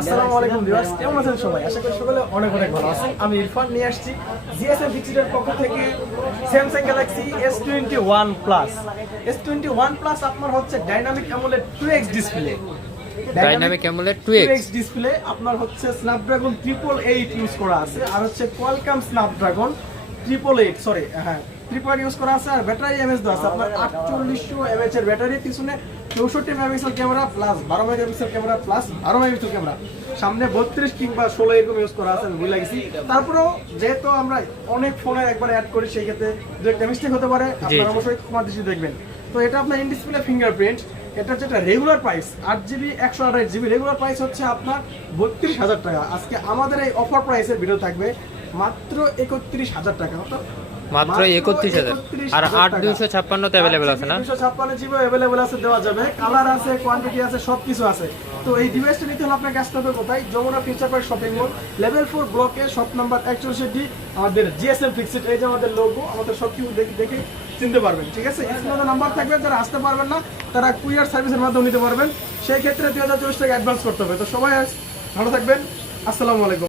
আসসালামু আলাইকুম ভিউয়ার্স, কেমন আছেন সবাই? আশা করি সকলে অনেক অনেক ভালো আছেন। আমি ইরফান নিয়ে আসছি জিএসএম ফিক্সডের পক্ষ থেকে Samsung Galaxy S21 plus. S21 plus আপনার হচ্ছে dynamic AMOLED 2x display. Dynamic AMOLED 2x display আপনার হচ্ছে স্ন্যাপড্রাগন 888 ইউজ করা আছে, আর হচ্ছে কোয়ালকম স্ন্যাপড্রাগন 388 ইউজ করা আছে। আর ব্যাটারি এমএএইচ দেওয়া আছে আপনার 4800 এমএএইচ এর ব্যাটারি, পিছনে 64 megapixel camera plus 12 megapixel camera plus 12 megapixel camera, সামনে 32 কিংবা 16 এরকম ইউজ করা আছে। আমি ভুলে গেছি। তারপরেও যেহেতু আমরা অনেক ফোনে একবার অ্যাড করি, সেই ক্ষেত্রে যে একটা মিস্টেক হতে পারে, আপনারা অবশ্যই ক্ষমা দৃষ্টি দেখবেন। তো এটা আপনার ইন ডিসপ্লে ফিঙ্গারপ্রিন্ট। এটা যেটা regular price 8GB 128GB regular price হচ্ছে আপনার 32,000 টাকা। আজকে আমাদের এই অফার প্রাইসের ভিডিও থাকবে মাত্র 31,000 টাকা, মাত্র 31,000। আর 8256 তে अवेलेबल আছে না? 256 জিবি अवेलेबल আছে, দেওয়া যাবে, কালার আছে, কোয়ান্টিটি আছে, সবকিছু আছে। তো এই ডিভাইসটা নিতে হলে আপনাকে আসতে হবে কোথায়? Jamuna future park shopping mall, level 4 ব্লকে, শপ নাম্বার 41D, আমাদের জিএসএম ফিক্সড। এই যে আমাদের লোগো, আমাদের সবকিছু দেখে চিনতে পারবেন, ঠিক আছে? স্ক্রিনে নাম্বার থাকবে, যারা আসতে পারবেন না তারা কুরিয়ার সার্ভিসের মাধ্যমে নিতে পারবেন। সেই ক্ষেত্রে 2024 টাকা অ্যাডভান্স করতে হবে। তো সবাই ভালো থাকবেন, আসসালামু আলাইকুম।